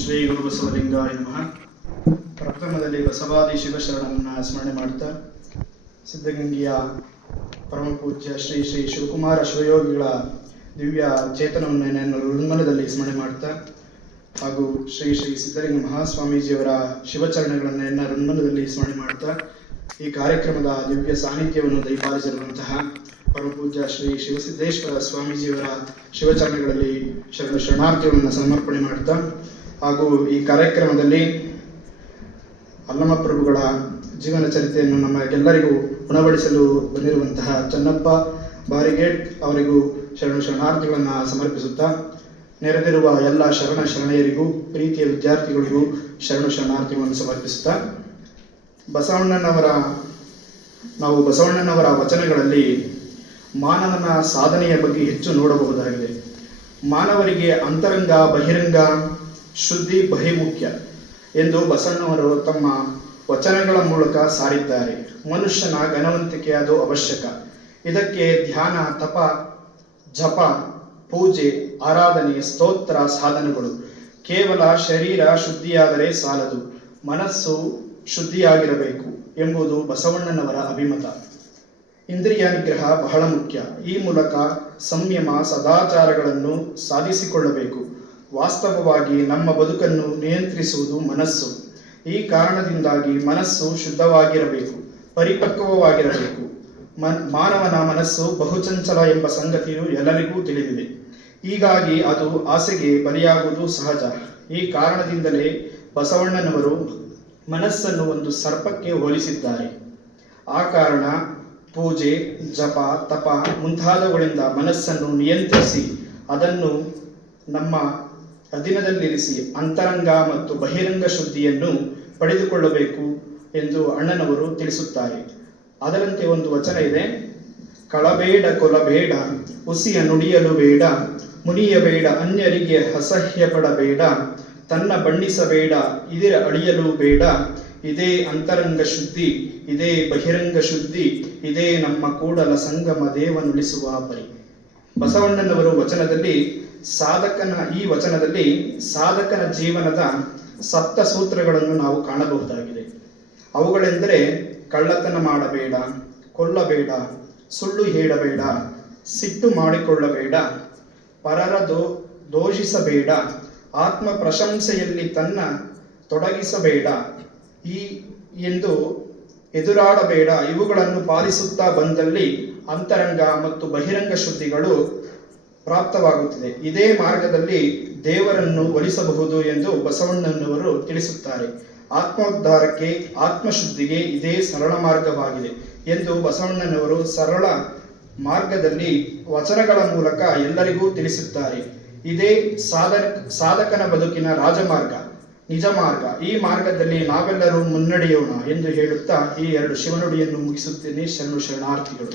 ಶ್ರೀ ಗುರು ಬಸವಲಿಂಗಾಯ ನಮಃ. ಪ್ರಥಮದಲ್ಲಿ ಬಸವಾದಿ ಶಿವಶರಣನನ್ನು ಸ್ಮರಣೆ ಮಾಡುತ್ತಾ ಸಿದ್ಧಗಂಗೆಯ ಪರಮಪೂಜ್ಯ ಶ್ರೀ ಶ್ರೀ ಶಿವಕುಮಾರ ಶಿವಯೋಗಿಗಳ ದಿವ್ಯ ಚೇತನವನ್ನು ನಾನು ಹೃನ್ಮನದಲ್ಲಿ ಸ್ಮರಣೆ ಮಾಡುತ್ತಾ ಹಾಗೂ ಶ್ರೀ ಶ್ರೀ ಸಿದ್ಧಲಿಂಗ ಮಹಾಸ್ವಾಮೀಜಿಯವರ ಶಿವಚರಣಗಳನ್ನು ನನ್ನ ಹೃನ್ಮನದಲ್ಲಿ ಸ್ಮರಣೆ ಮಾಡುತ್ತಾ ಈ ಕಾರ್ಯಕ್ರಮದ ದಿವ್ಯ ಸಾನ್ನಿಧ್ಯವನ್ನು ದಯಪಾಲಿಸಿರುವಂತಹ ಪರಮಪೂಜ್ಯ ಶ್ರೀ ಶಿವಸಿದ್ದೇಶ್ವರ ಸ್ವಾಮೀಜಿಯವರ ಶಿವಚರಣಗಳಲ್ಲಿ ಶರಣಾರ್ಥಿಗಳನ್ನು ಸಮರ್ಪಣೆ ಮಾಡುತ್ತಾ ಹಾಗೂ ಈ ಕಾರ್ಯಕ್ರಮದಲ್ಲಿ ಅಲ್ಲಮಪ್ರಭುಗಳ ಜೀವನ ಚರಿತ್ರೆಯನ್ನು ನಮಗೆಲ್ಲರಿಗೂ ಉಣಬಡಿಸಲು ಬಂದಿರುವಂತಹ ಚನ್ನಪ್ಪ ಬಾರಿಗೇಡ್ ಅವರಿಗೂ ಶರಣಾರ್ಥಿಗಳನ್ನು ಸಮರ್ಪಿಸುತ್ತಾ ನೆರೆದಿರುವ ಎಲ್ಲ ಶರಣೆಯರಿಗೂ ಪ್ರೀತಿಯ ವಿದ್ಯಾರ್ಥಿಗಳಿಗೂ ಶರಣಾರ್ಥಿಗಳನ್ನು ಸಮರ್ಪಿಸುತ್ತಾ ನಾವು ಬಸವಣ್ಣನವರ ವಚನಗಳಲ್ಲಿ ಮಾನವನ ಸಾಧನೆಯ ಬಗ್ಗೆ ಹೆಚ್ಚು ನೋಡಬಹುದಾಗಿದೆ. ಮಾನವರಿಗೆ ಅಂತರಂಗ ಬಹಿರಂಗ ಶುದ್ಧಿ ಬಹುಮುಖ್ಯ ಎಂದು ಬಸವಣ್ಣವರು ತಮ್ಮ ವಚನಗಳ ಮೂಲಕ ಸಾರಿದ್ದಾರೆ. ಮನುಷ್ಯನ ಘನವಂತಿಕೆ ಅದು ಅವಶ್ಯಕ. ಇದಕ್ಕೆ ಧ್ಯಾನ, ತಪ, ಜಪ, ಪೂಜೆ, ಆರಾಧನೆ, ಸ್ತೋತ್ರ ಸಾಧನಗಳು. ಕೇವಲ ಶರೀರ ಶುದ್ಧಿಯಾದರೆ ಸಾಲದು, ಮನಸ್ಸು ಶುದ್ಧಿಯಾಗಿರಬೇಕು ಎಂಬುದು ಬಸವಣ್ಣನವರ ಅಭಿಮತ. ಇಂದ್ರಿಯ ನಿಗ್ರಹ ಬಹಳ ಮುಖ್ಯ. ಈ ಮೂಲಕ ಸಂಯಮ, ಸದಾಚಾರಗಳನ್ನು ಸಾಧಿಸಿಕೊಳ್ಳಬೇಕು. ವಾಸ್ತವವಾಗಿ ನಮ್ಮ ಬದುಕನ್ನು ನಿಯಂತ್ರಿಸುವುದು ಮನಸ್ಸು. ಈ ಕಾರಣದಿಂದಾಗಿ ಮನಸ್ಸು ಶುದ್ಧವಾಗಿರಬೇಕು, ಪರಿಪಕ್ವವಾಗಿರಬೇಕು. ಮಾನವನ ಮನಸ್ಸು ಬಹುಚಂಚಲ ಎಂಬ ಸಂಗತಿಯು ಎಲ್ಲರಿಗೂ ತಿಳಿದಿದೆ. ಹೀಗಾಗಿ ಅದು ಆಸೆಗೆ ಬಲಿಯಾಗುವುದು ಸಹಜ. ಈ ಕಾರಣದಿಂದಲೇ ಬಸವಣ್ಣನವರು ಮನಸ್ಸನ್ನು ಒಂದು ಸರ್ಪಕ್ಕೆ ಹೋಲಿಸಿದ್ದಾರೆ. ಆ ಕಾರಣ ಪೂಜೆ, ಜಪ, ತಪ ಮುಂತಾದವುಗಳಿಂದ ಮನಸ್ಸನ್ನು ನಿಯಂತ್ರಿಸಿ ಅದನ್ನು ನಮ್ಮ ಅಧೀನದಲ್ಲಿರಿಸಿ ಅಂತರಂಗ ಮತ್ತು ಬಹಿರಂಗ ಶುದ್ಧಿಯನ್ನು ಪಡೆದುಕೊಳ್ಳಬೇಕು ಎಂದು ಅಣ್ಣನವರು ತಿಳಿಸುತ್ತಾರೆ. ಅದರಂತೆ ಒಂದು ವಚನ ಇದೆ: ಕಳಬೇಡ ಕೊಲಬೇಡ, ಹುಸಿಯ ನುಡಿಯಲು ಬೇಡ, ಮುನಿಯಬೇಡ, ಅನ್ಯರಿಗೆ ಅಸಹ್ಯ ಪಡಬೇಡ, ತನ್ನ ಬಣ್ಣಿಸಬೇಡ, ಇದರ ಅಳಿಯಲು ಬೇಡ. ಇದೇ ಅಂತರಂಗ ಶುದ್ಧಿ, ಇದೇ ಬಹಿರಂಗ ಶುದ್ಧಿ, ಇದೇ ನಮ್ಮ ಕೂಡಲ ಸಂಗಮ ದೇವನುಳಿಸುವ ಪರಿ. ಬಸವಣ್ಣನವರು ಈ ವಚನದಲ್ಲಿ ಸಾಧಕನ ಜೀವನದ ಸಪ್ತ ಸೂತ್ರಗಳನ್ನು ನಾವು ಕಾಣಬಹುದಾಗಿದೆ. ಅವುಗಳೆಂದರೆ ಕಳ್ಳತನ ಮಾಡಬೇಡ, ಕೊಲ್ಲಬೇಡ, ಸುಳ್ಳು ಹೇಳಬೇಡ, ಸಿಟ್ಟು ಮಾಡಿಕೊಳ್ಳಬೇಡ, ಪರರ ದೋಷಿಸಬೇಡ, ಆತ್ಮ ಪ್ರಶಂಸೆಯಲ್ಲಿ ತನ್ನ ತೊಡಗಿಸಬೇಡ, ಎಂದು ಎದುರಾಡಬೇಡ. ಇವುಗಳನ್ನು ಪಾಲಿಸುತ್ತಾ ಬಂದಲ್ಲಿ ಅಂತರಂಗ ಮತ್ತು ಬಹಿರಂಗ ಶುದ್ಧಿಗಳು ಪ್ರಾಪ್ತವಾಗುತ್ತದೆ. ಇದೇ ಮಾರ್ಗದಲ್ಲಿ ದೇವರನ್ನು ಒಲಿಸಬಹುದು ಎಂದು ಬಸವಣ್ಣನವರು ತಿಳಿಸುತ್ತಾರೆ. ಆತ್ಮೋದ್ಧಾರಕ್ಕೆ, ಆತ್ಮಶುದ್ಧಿಗೆ ಇದೇ ಸರಳ ಮಾರ್ಗವಾಗಿದೆ ಎಂದು ಬಸವಣ್ಣನವರು ಸರಳ ಮಾರ್ಗದಲ್ಲಿ ವಚನಗಳ ಮೂಲಕ ಎಲ್ಲರಿಗೂ ತಿಳಿಸುತ್ತಾರೆ. ಇದೇ ಸಾಧಕನ ಬದುಕಿನ ರಾಜಮಾರ್ಗ, ನಿಜ ಮಾರ್ಗ. ಈ ಮಾರ್ಗದಲ್ಲಿ ನಾವೆಲ್ಲರೂ ಮುನ್ನಡೆಯೋಣ ಎಂದು ಹೇಳುತ್ತಾ ಈ ಎರಡು ಶಿವನುಡಿಯನ್ನು ಮುಗಿಸುತ್ತೇನೆ. ಶರಣಾರ್ಥಿಗಳು.